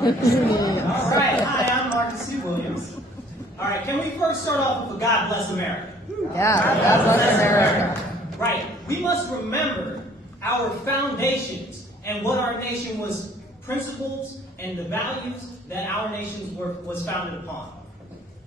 All right, hi, I'm Marcus C. Williams. All right, can we first start off with a God Bless America? Yeah, God bless America. Right, we must remember our foundations and what our nation was, principles and the values that our nation was founded upon.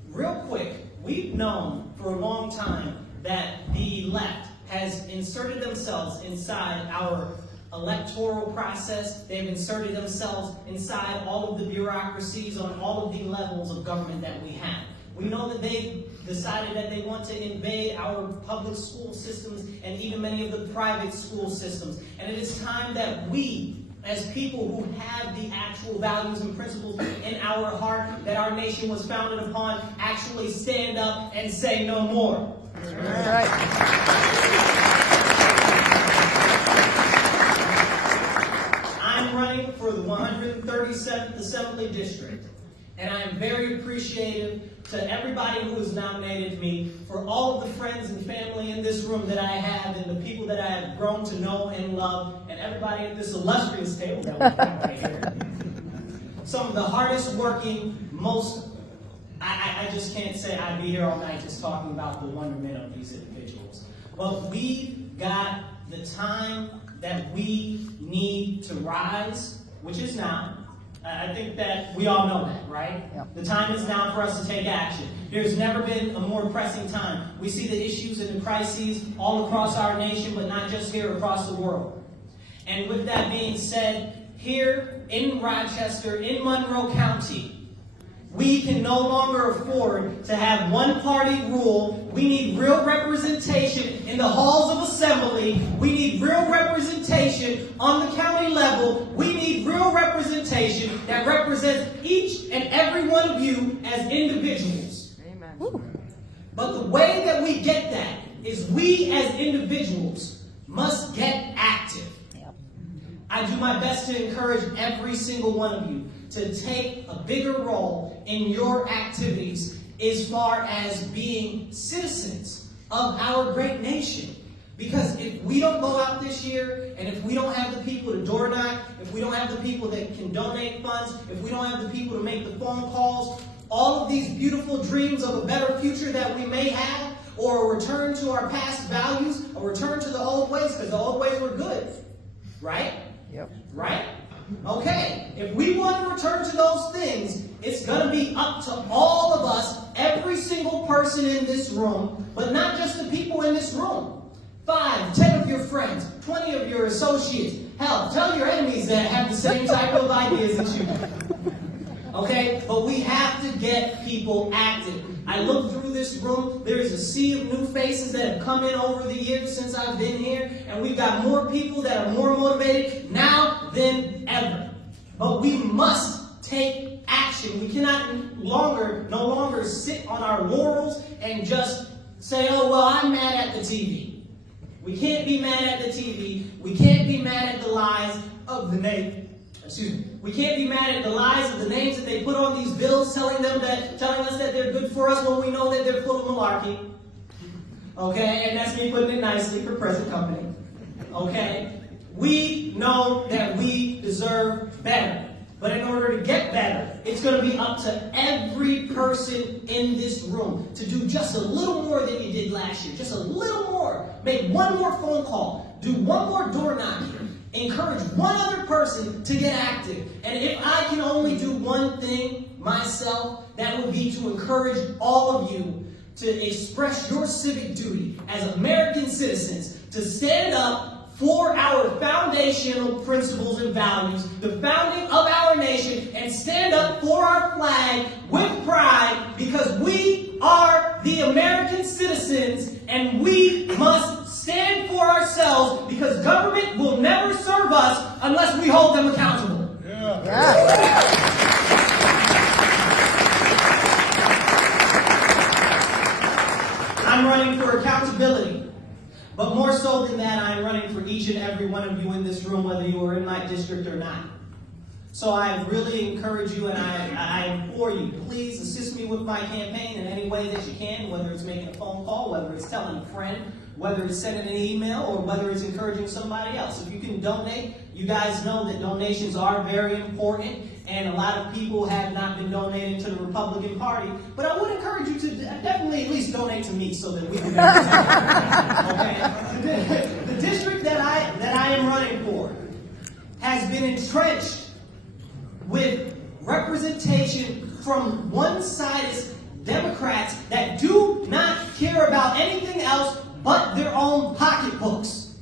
Real quick, we've known for a long time that the left has inserted themselves inside our electoral process. They've inserted themselves inside all of the bureaucracies on all of the levels of government that we have. We know that they've decided that they want to invade our public school systems and even many of the private school systems. And it is time that we, as people who have the actual values and principles in our heart that our nation was founded upon, actually stand up and say no more. All right. I'm running for the 137th Assembly District, and I am very appreciative to everybody who has nominated me, for all of the friends and family in this room that I have, and the people that I have grown to know and love, and everybody at this illustrious table that we have right here. Some of the hardest working, I just can't say I'd be here all night just talking about the wonderment of these individuals. But we've got the time that we need to rise, which is now. I think that we all know that, right? Yep. The time is now for us to take action. There's never been a more pressing time. We see the issues and the crises all across our nation, but not just here, across the world. And with that being said, here in Rochester, in Monroe County, we can no longer afford to have one-party rule. We need real representation in the halls of assembly. We need real representation on the county level. We need real representation that represents each and every one of you as individuals. Amen. But the way that we get that is we as individuals must get active. Yep. I do my best to encourage every single one of you to take a bigger role in your activities as far as being citizens of our great nation. Because if we don't go out this year, and if we don't have the people to door knock, if we don't have the people that can donate funds, if we don't have the people to make the phone calls, all of these beautiful dreams of a better future that we may have, or a return to our past values, a return to the old ways, because the old ways were good, right? Yep. Right? Okay, if we want to return to those things, it's going to be up to all of us, every single person in this room, but not just the people in this room. 5, 10 of your friends, 20 of your associates. Hell, tell your enemies that have the same type of ideas as you. Okay, but we have to get people active. I look through this room, there is a sea of new faces that have come in over the years since I've been here, and we've got more people that are more motivated now than ever. But we must take action. We cannot no longer sit on our laurels and just say, oh, well, I'm mad at the TV. We can't be mad at the TV. We can't be mad at the lies of the name. We can't be mad at the lies of the names that they put on these bills, telling us that they're good for us when we know that they're full of malarkey. Okay, and that's me putting it nicely for present company. Okay, we know that we deserve better, but in order to get better, it's going to be up to every person in this room to do just a little more than you did last year, just a little more. Make one more phone call, do one more door knocking. Encourage one other person to get active. And if I can only do one thing myself, that would be to encourage all of you to express your civic duty as American citizens, to stand up for our foundational principles and values, the founding of our nation, and stand up for our flag with pride, because we are the American citizens, and we must stand for ourselves, because government will never serve us unless we hold them accountable. Yeah. I'm running for accountability. But more so than that, I'm running for each and every one of you in this room, whether you are in my district or not. So I really encourage you, and I implore you, please assist me with my campaign in any way that you can, whether it's making a phone call, whether it's telling a friend, whether it's sending an email, or whether it's encouraging somebody else. If you can donate, you guys know that donations are very important. and a lot of people have not been donating to the Republican Party. But I would encourage you to definitely at least donate to me so that we can. Okay? The district that I am running for has been entrenched with representation from one-sided Democrats that do not care about anything else but their own pocketbooks.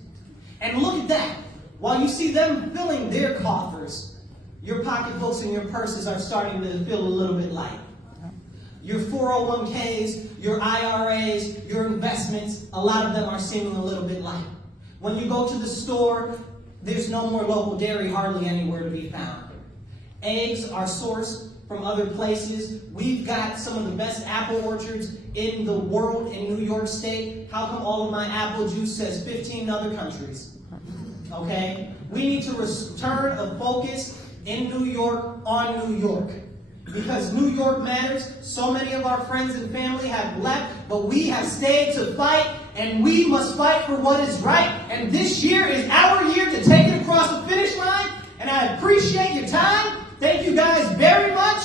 And look at that. While you see them filling their coffers, your pocketbooks and your purses are starting to feel a little bit light. Your 401ks, your IRAs, your investments, a lot of them are seeming a little bit light. When you go to the store, there's no more local dairy hardly anywhere to be found. Eggs are sourced from other places. We've got some of the best apple orchards in the world in New York State. How come all of my apple juice says 15 other countries? Okay? We need to return a focus in New York on New York. Because New York matters. So many of our friends and family have left, but we have stayed to fight, and we must fight for what is right. And this year is our year to take it across the finish line, and I appreciate your time. Thank you guys very much.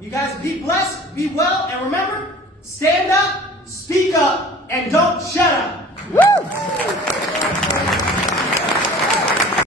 You guys be blessed, be well, and remember, stand up, speak up, and don't shut up. Woo!